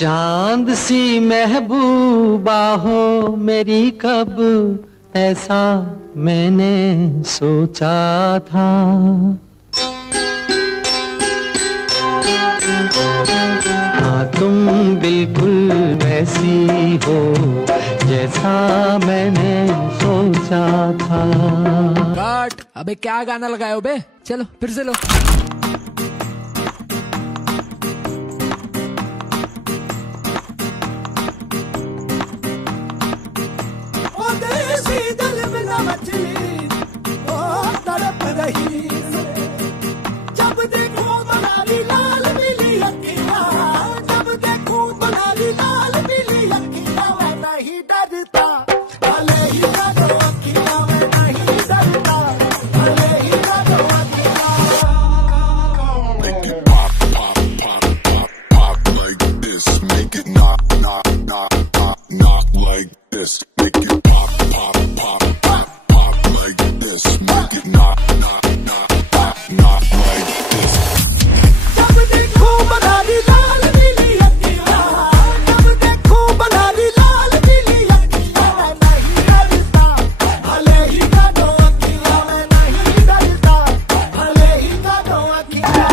चांद C महबूबा हो मेरी कब ऐसा मैंने सोचा था। हाँ तुम बिल्कुल वैसी हो जैसा मैंने सोचा था। कट। अबे क्या गाना लगाए हो बे? चलो फिर से लो। जब देखो बनारी लाल पीली अखियाँ, जब देखो बनारी लाल पीली अखियाँ, मैं नहीं डरता भले ही काटो अखियाँ, मैं नहीं डरता भले ही काटो अखियाँ। Make it pop, pop, pop, pop, pop like this. Make it knock, knock, knock, knock, knock like this. Make it pop, pop, pop, pop, pop like this. Make it knock, knock, knock, knock, knock like this. जब देखो बनारी लाल पीली अखियाँ, जब देखो बनारी लाल पीली अखियाँ, मैं नहीं डरता भले ही काटो अखियाँ, मैं नहीं डरता भले ही काटो अखियाँ।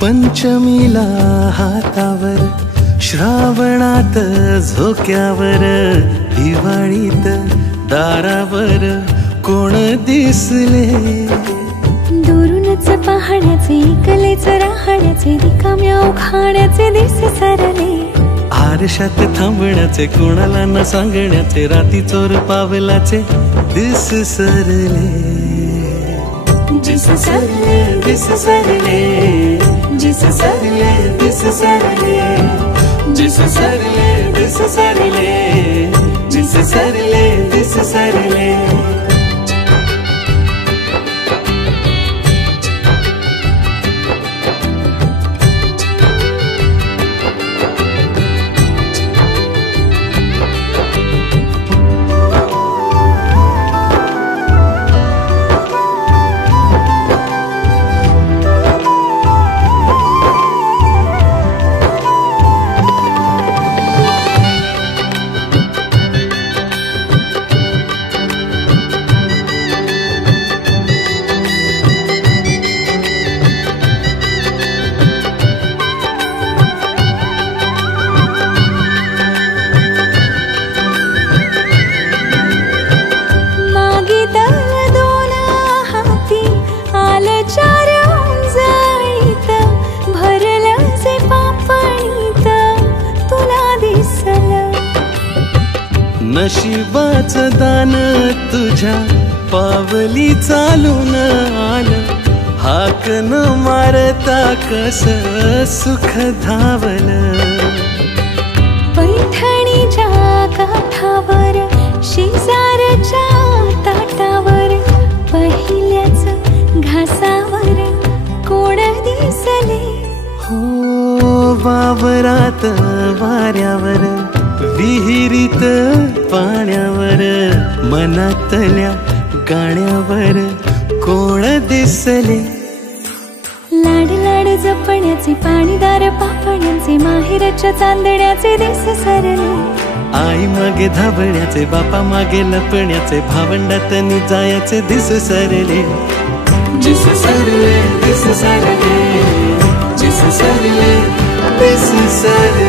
पंचमीला हातावर श्रावणात झोक्यावर दिवाळीत दारावर कोण दिसले दुरूनच पाहण्याचे कलेच राहण्याचे रिकाम्या उखाण्याचे दिस सरले आरशात थांबण्याचे कोणाला न सांगण्याचे राती चोर पावलाचे दिस सरले जिस सरले दिस सरले जिस सरले दिस सरले जिस सरले दिस सरले जिस सरले दिस सरले नशिबाचं दान तुझ्या पावली चालून आलं हाक न मारता कस सुख धावलं पैठणीच्या काठावर शेजारच्या ताटावर पहिल्याच घासावर कोण दिसले हो वावरात वाऱ्यावर विहिरीत पाण्यावर मनातल्या गाण्यावर कोण दिसले लाड लाड जपण्याचे पाणीदार पापण्याचे माहेरच्या चांदण्याचे दिस सरले आई मागे धावण्याचे बापा मागे लपण्याचे भावंडात जायचे दिस सरले जिस सरले दिस सरले जिस सरले दिस सरले